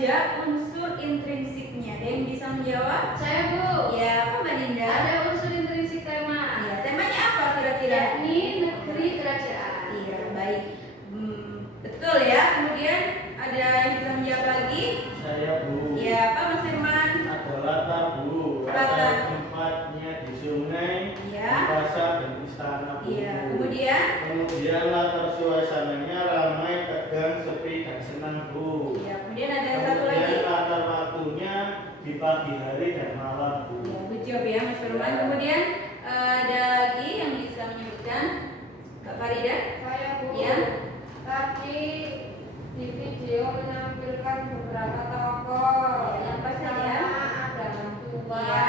saja unsur intrinsiknya? Ada yang bisa menjawab? Saya, Bu. Ya, apa Mbak Dinda? Ada unsur intrinsik tema. Ya, temanya apa kira-kira? Yakni negeri kerajaan. Iya, baik. Betul ya. Kemudian ada yang bisa menjawab lagi? Saya, Bu. Ya, apa Mas Firman? Ada latar, Bu. Latar. Tempatnya di sungai, Iya. di pasar dan istana, Bu. Iya, kemudian? Kemudian latar suasananya ramai, tegang, sepi dan senang, Bu. Ya, kemudian ada yang satu lagi. Kemudian latar waktunya di pagi hari dan malam, Bu. Ya, good job ya Mas Firman. Kemudian ada lagi yang bisa menyebutkan? Kak Farida? Saya, Bu. Ya. Tadi di video menampilkan beberapa tokoh. Ya, Yang apa saja? pertama ada Hantuan, Ya.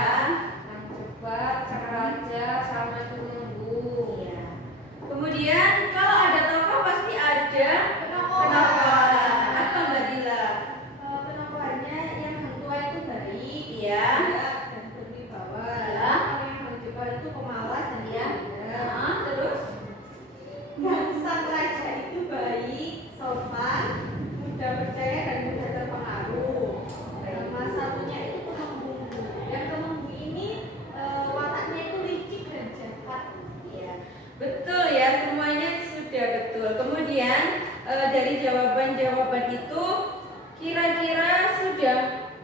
Hanjebat, Sang Raja, sama Tumenggu. Iya. Kemudian kalau ada tokoh pasti ada Penokohan. Apa Mbak Dila? Penokohannya yang Hantuan itu baik, Iya. dan berwibawa. Iya. Kalau yang Hanjebat itu pemalas dan Iya. mulia. Terus? Dan Sang Raja itu baik, sopan, mudah percaya dan mudah terpengaruh. Sama satunya itu Temenggu. Yang Temenggu ini wataknya itu licik dan jahat. Iya. Betul ya, semuanya sudah betul. Kemudian dari jawaban-jawaban itu kira-kira sudah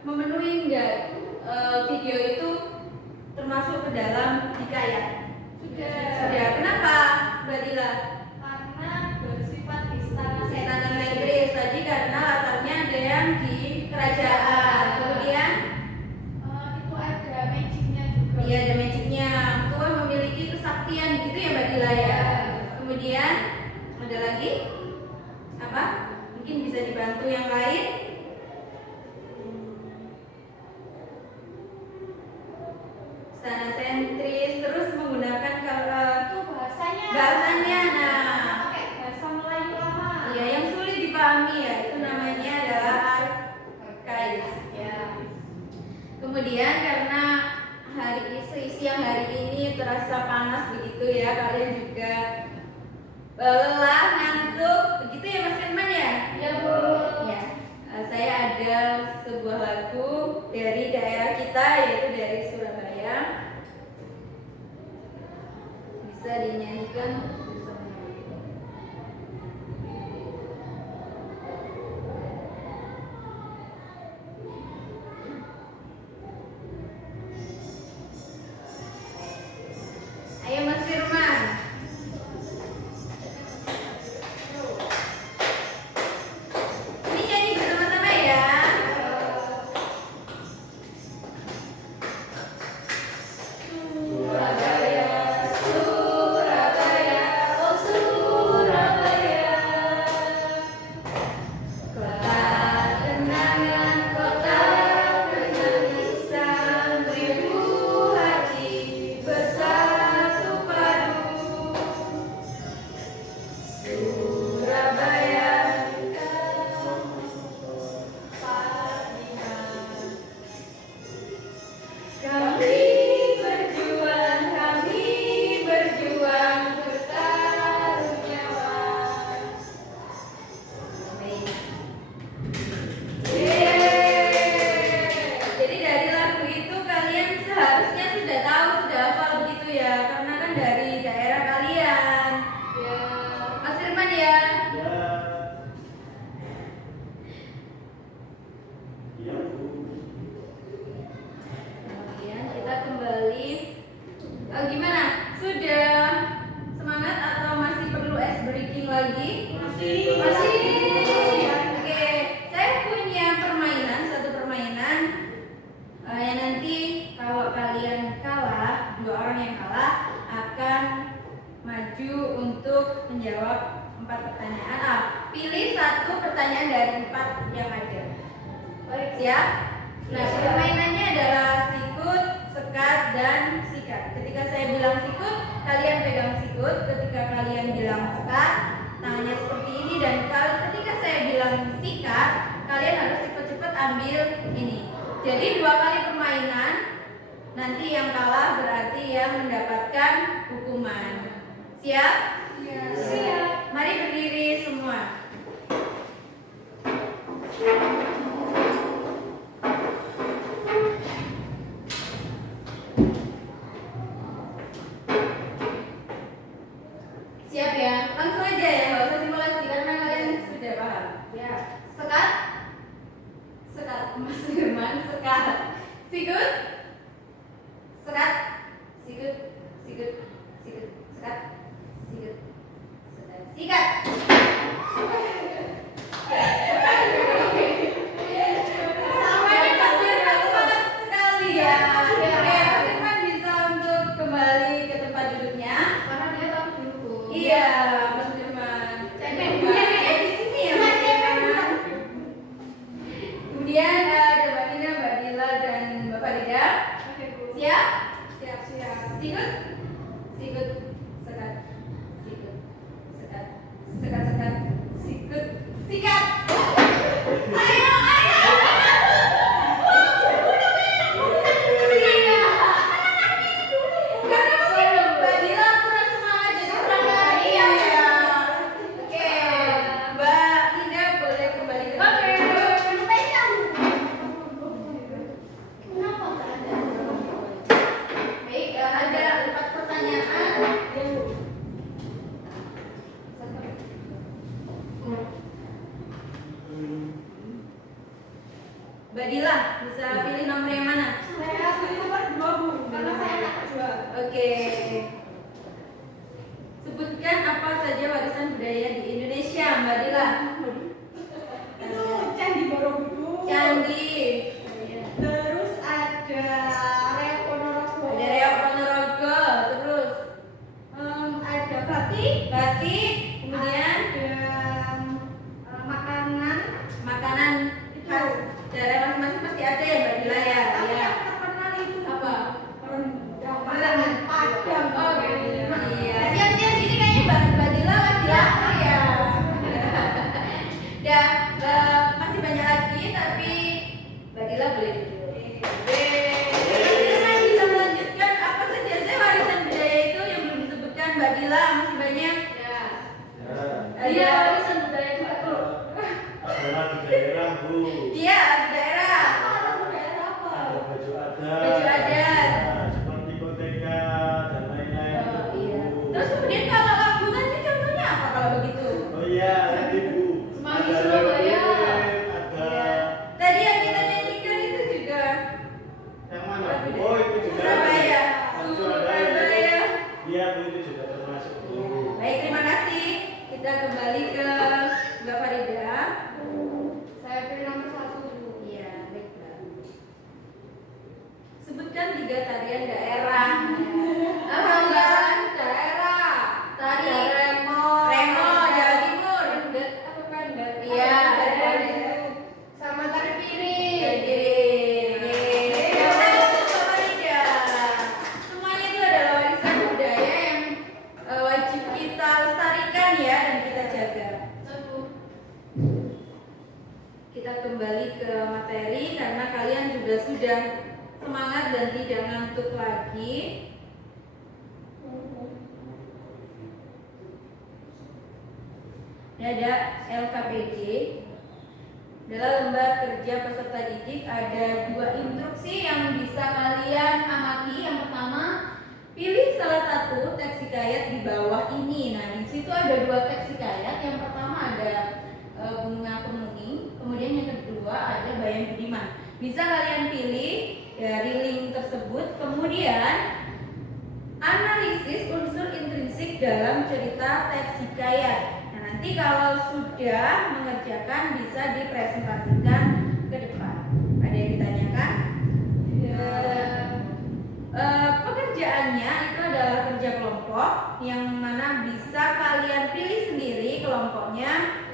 memenuhi enggak video itu termasuk ke dalam hikayat? Sudah. Kenapa Mbak Dila? Karena bersifat istana Istana sentris tadi karena latarnya ada yang di kerajaan. Kemudian itu ada magicnya juga. iya ada magicnya. Tuhan memiliki kesaktian gitu ya Mbak Dila ya. Kemudian ada lagi apa? Mungkin bisa dibantu yang lain. Istana sentris terus menggunakan Itu bahasanya. Nah Pakai bahasa Melayu lama. iya yang sulit dipahami ya itu namanya adalah arkais. Ya. Kemudian karena siang hari ini terasa panas begitu ya, kalian juga lelah, ngantuk, begitu ya Mas Firman ya? Ya, Bu. Ya. Saya ada sebuah lagu dari daerah kita yaitu dari Surabaya. Bisa dinyanyikan bersama. Ayo Mas Firman. Ini nyanyi bersama-sama ya. Surabaya, Surabaya, oh Surabaya. Kota kenangan, kota kenangan, sang ribu hati bersatu padu. Surabaya, kami berjuang bertaruh nyawa. Jadi dari lagu itu kalian seharusnya sudah tahu, sudah hafal begitu ya, karena kan dari daerah kalian. Ya. Mas Firman ya. Ya. Iya, Bu. Kemudian kita kembali. Gimana? Sudah semangat atau masih perlu ice breaking lagi? Masih. Oke, saya punya permainan, satu permainan yang nanti kalau kalian kalah, dua orang yang kalah akan maju untuk menjawab 4 pertanyaan. Pilih satu pertanyaan dari 4 yang ada. Baik. Siap? Nah, permainannya adalah sikut, sekat, dan sikat. Ketika saya bilang sikut, kalian pegang sikut. Ketika kalian bilang sekat, tangannya seperti ini. Dan ketika saya bilang sikat, kalian harus cepat-cepat ambil ini. Jadi 2 kali permainan. Nanti yang kalah berarti yang mendapatkan hukuman. Siap? Mari berdiri semua. Mas Firman, sekat, sikut, sekat, sikut, sikut, sikut, sekat, sikut, sekat, sikat. Namanya Mas Firman semangat sekali ya. Oke, Mas Firman bisa untuk kembali ke tempat duduknya. Karena dia tahu dulu. Iya, Mas Firman. Cemen. Duduknya di sini ya, Mas Firman. Kemudian ada Mbak Nina, Mbak Dila, dan Mbak Farida. Oke, Bu. Siap? Siap, siap. Sikut, sikut, sekat, sikut, sekat, sekat, sekat, sikut, sikat. Ayo, ayo. Iya. Karena mungkin Mbak Dila kurang semangat jadi kurang lari ya. Oke, Mbak Nina boleh kembali ke tempat duduk. Kenapa nggak ada? Baik, ada 4 pertanyaan. Mbak Dila, bisa pilih nomor yang mana? Saya pilih nomor 2, Bu. Karena saya anak kedua. Oke. Sebutkan apa saja warisan budaya di Indonesia, Mbak Dila. Itu Candi Borobudur. Candi, Terus ada Reok Ponorogo. ada Reok Ponorogo, terus Ada batik. batik, kemudian Ada makanan. makanan khas daerah masing-masing pasti ada ya, Mbak Dila ya. Tapi Iya. yang terkenal itu Apa? rendang masakan Padang. Oh, iya. Siap-siap ini kayaknya Mbak Dila lagi lapar ya. Ya, masih banyak lagi tapi Mbak Dila boleh duduk. Kita bisa melanjutkan apa saja sih warisan budaya itu yang belum disebutkan Mbak Dila, masih banyak. Ya. Ada Iya, warisan budaya juga tuh. Adalah di daerah, Bu. Iya, di daerah. Apa daerah apa? Ada baju adat. Baju adat. Nah, seperti koteka dan lain-lain. Oh, itu, iya. Bu. Terus kemudian kalau lagu nanti contohnya apa kalau begitu? Oh iya, nanti Bu. Semanggi Ada Surabaya. ada Tadi yang kita nyanyikan itu juga yang mana? Bu? Oh, itu juga. Surabaya. Oh, Surabaya. Iya, Bu, itu juga termasuk, Bu. Baik, terima kasih. Kita kembali ke Mbak Farida. Saya pilih nomor 1, Bu. Iya, baiklah. Sebutkan 3 tarian daerah. Tarian daerah. Tari Remo. Remo, Jawa Timur. Pendet apa pendet? Iya, Pendet itu. Sama tari piring. Jadi, Mbak Farida. Semuanya itu adalah warisan budaya yang wajib kita lestarikan ya dan kita jaga. Kita kembali ke materi karena kalian juga sudah semangat dan tidak ngantuk lagi. Ini ada LKPD. Dalam lembar kerja peserta didik ada 2 instruksi yang bisa kalian amati. Yang pertama, pilih salah satu teks hikayat di bawah ini. Nah, di situ ada 2 teks hikayat. Yang pertama ada Bunga Kemuning, kemudian yang kedua ada Bayang Budiman. Bisa kalian pilih dari link tersebut, kemudian analisis unsur intrinsik dalam cerita teks hikayat. Nah, nanti kalau sudah mengerjakan bisa dipresentasikan ke depan. Ada yang ditanyakan? Pekerjaannya itu adalah kerja kelompok yang mana bisa kalian pilih sendiri kelompoknya.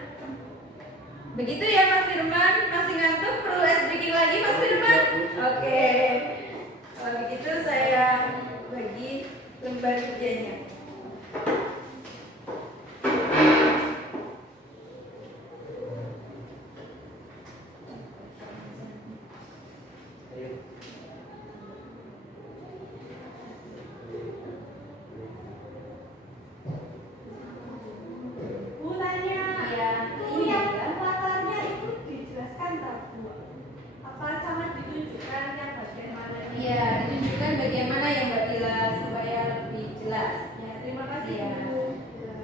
Begitu ya Mas Firman, masih ngantuk? Perlu ice breaking lagi Mas Firman? Oke. Kalau begitu saya bagi lembar kerjanya. Bu tanya. Iya. Itu yang latarnya itu dijelaskan tak, Bu? Apa sama ditunjukkan yang bagian mana? Iya, ditunjukkan bagaimana yang Mbak Dila supaya lebih jelas. Ya, terima kasih, Iya. Bu. Ya.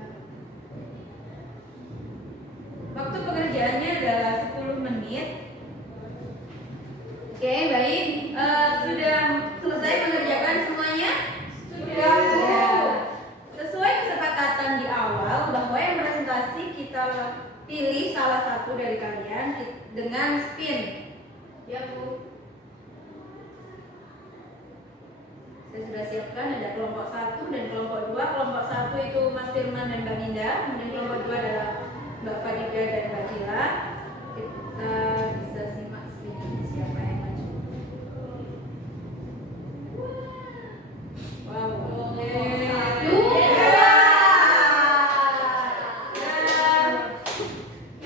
Waktu pekerjaannya adalah 10 menit. Oke, baik. Sudah selesai mengerjakan semuanya? Sudah. Ya. Sesuai kesepakatan di awal bahwa yang presentasi kita pilih salah satu dari kalian dengan spin. Ya, Bu. Saya sudah siapkan ada kelompok 1 dan kelompok 2. Kelompok 1 itu Mas Firman dan Mbak Ninda, kemudian kelompok 2 adalah Mbak Farida dan Mbak Dila. Kita bisa simak spin siapa yang maju. Wow. Satu.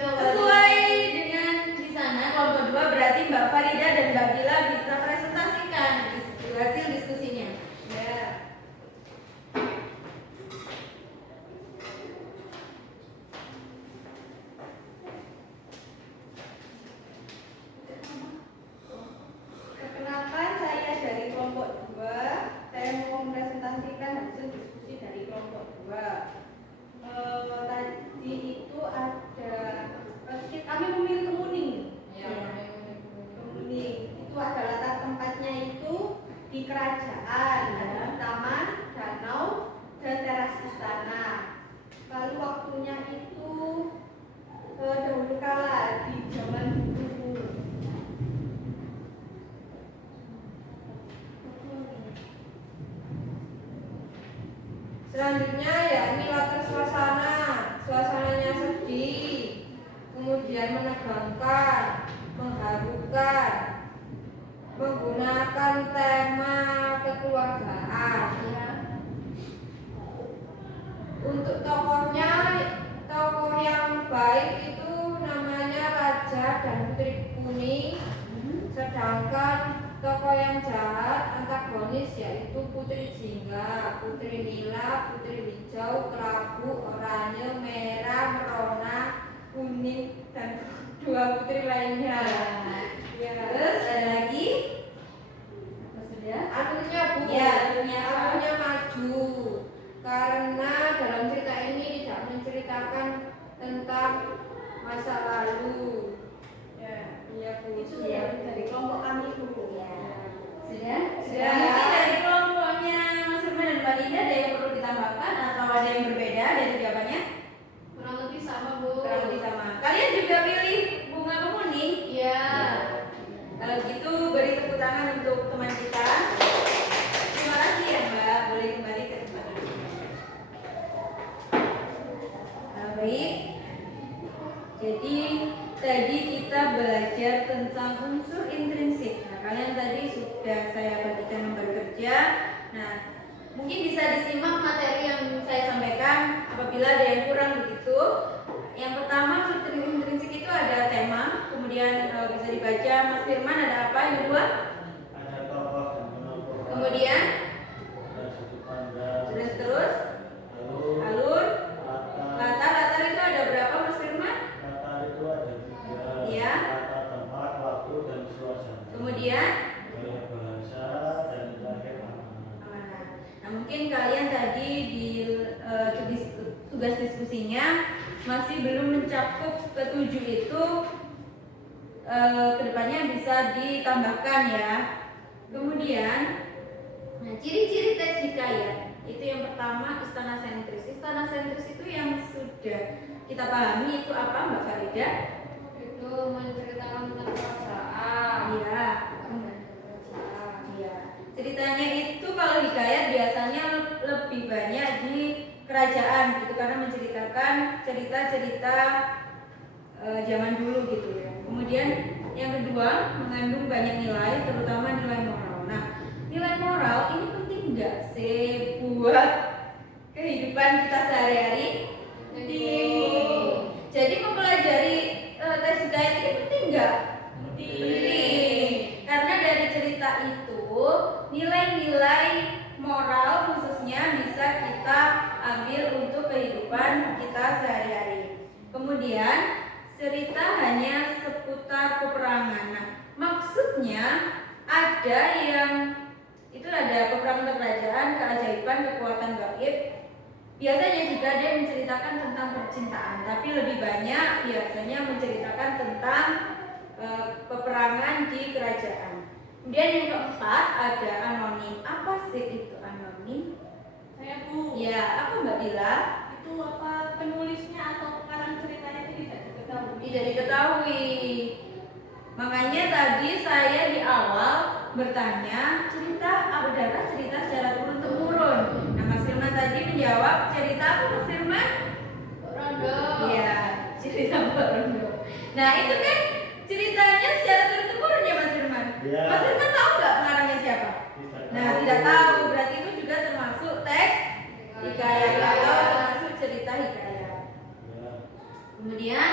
Sesuai dengan di sana kelompok 2 berarti Mbak Farida dan Mbak Dila bisa presentasikan hasil diskusinya. Ya. Perkenalkan, saya dari kelompok 2. Saya mau mempresentasikan hasil diskusi dari kelompok 2. Tadi itu ada kami memilih kemuning. Kemuning itu ada latar tempatnya itu di kerajaan, ada taman, danau, dan teras istana. Lalu waktunya itu dahulu kala di zaman dulu. Selanjutnya yakni latar suasana. Suasananya sedih, kemudian menegangkan, mengharukan, menggunakan tema kekeluargaan. Untuk tokohnya, tokoh yang baik itu namanya Raja dan Putri Kuning. Sedangkan tokoh yang jahat antagonis yaitu Putri Jingga, Putri Nila, Putri Hijau, Kelabu, Oranye, Merah, Merona, Kuning, dan dua putri lainnya. Ya. Terus ada lagi? Apa sudah? Anunya Bu, Ya, anunya apa? anunya maju. Karena dalam cerita ini tidak menceritakan tentang masa lalu. Ya, Iya Bu. itu dari kelompok kami dulu. Ya. Sudah? Sudah. Mungkin dari kelompoknya Mas Firman dan Mbak Linda ada yang perlu ditambahkan atau ada yang berbeda dari jawabannya? Kurang lebih sama, Bu. Kurang lebih sama. Kalian juga pilih bunga kemuning? Iya. Kalau gitu beri tepuk tangan untuk teman kita. Terima kasih ya Mbak, boleh kembali ke tempat duduk. Baik. Jadi tadi kita belajar tentang unsur intrinsik. Nah, kalian tadi sudah saya bagikan lembar kerja. Nah, mungkin bisa disimak materi yang saya sampaikan apabila ada yang kurang begitu. Yang pertama unsur intrinsik itu ada tema, kemudian bisa dibaca Mas Firman ada apa yang kedua? Ada tokoh dan penokoh. Kemudian Ada sudut pandang. sudah terus Lalu alur, latar. latar itu ada berapa Mas Firman? Latar itu ada 3. Iya. Latar tempat, waktu, dan suasana. Kemudian Gaya bahasa dan terakhir makna. amanah. Nah, mungkin kalian tadi di tugas diskusinya masih belum mencakup ketujuh itu, kedepannya bisa ditambahkan ya. Kemudian, nah ciri-ciri tes hikayat itu yang pertama istana sentris. Istana sentris itu yang sudah kita pahami itu apa Mbak Farida? Itu menceritakan tentang kerajaan. Iya. Iya. Ceritanya itu kalau hikayat biasanya lebih banyak di kerajaan gitu karena menceritakan cerita-cerita zaman dulu gitu ya. Kemudian yang kedua mengandung banyak nilai, terutama nilai moral. Nah, nilai moral ini penting nggak sih buat kehidupan kita sehari-hari? Penting. Jadi mempelajari tes hikayat ini penting nggak? Penting. Karena dari cerita itu nilai-nilai moral khususnya bisa kita ambil untuk kehidupan kita sehari-hari. Kemudian cerita hanya seputar peperangan. Nah, maksudnya ada yang itu ada peperangan kerajaan, keajaiban, kekuatan gaib. Biasanya juga ada yang menceritakan tentang percintaan, tapi lebih banyak biasanya menceritakan tentang peperangan di kerajaan. Kemudian yang keempat ada anonim. Apa sih itu anonim? Saya Bu. Ya, apa Mbak Bila? Itu apa penulisnya atau pengarang ceritanya itu tidak diketahui. Tidak diketahui. Makanya tadi saya di awal bertanya adakah cerita secara turun temurun. Nah, Mas Firman tadi menjawab cerita apa Mas Firman? Rondo. Iya, cerita Mbak Rondo. Nah, itu kan ceritanya secara turun temurun ya Mas Firman. Iya. Mas Firman tahu nggak pengarangnya siapa? Nah, tidak tahu. Berarti itu juga termasuk teks hikayat atau termasuk cerita hikayat. Ya. Kemudian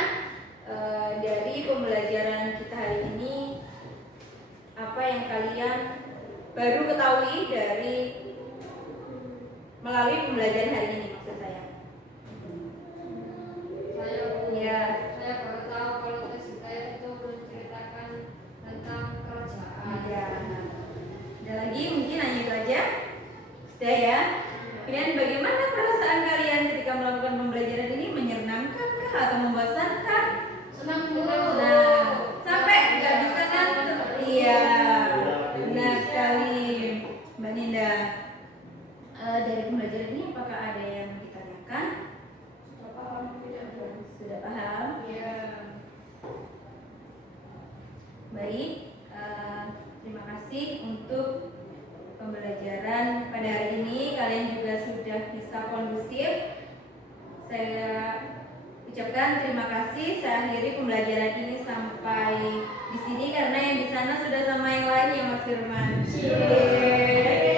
dari pembelajaran kita hari ini, apa yang kalian baru ketahui dari melalui pembelajaran hari ini maksud saya? Saya Bu. Ya. Saya baru tahu kalau tes hikayat itu menceritakan tentang kerajaan. Ya. Ada lagi mungkin hanya itu aja. Sudah ya. Kemudian bagaimana perasaan kalian ketika melakukan pembelajaran ini? Menyenangkankah atau membosankan? Senang Bu. Nah, sampai nggak bisa ngantuk. Iya, benar sekali, Mbak Ninda. Dari pembelajaran ini apakah ada yang ditanyakan? Sudah paham tidak Bu? Sudah paham? Iya. Baik. Terima kasih untuk pembelajaran pada hari ini. Kalian juga sudah bisa kondusif. Saya ucapkan terima kasih. Saya akhiri pembelajaran ini sampai di sini karena yang di sana sudah sama yang lain ya Mas Firman. Iya.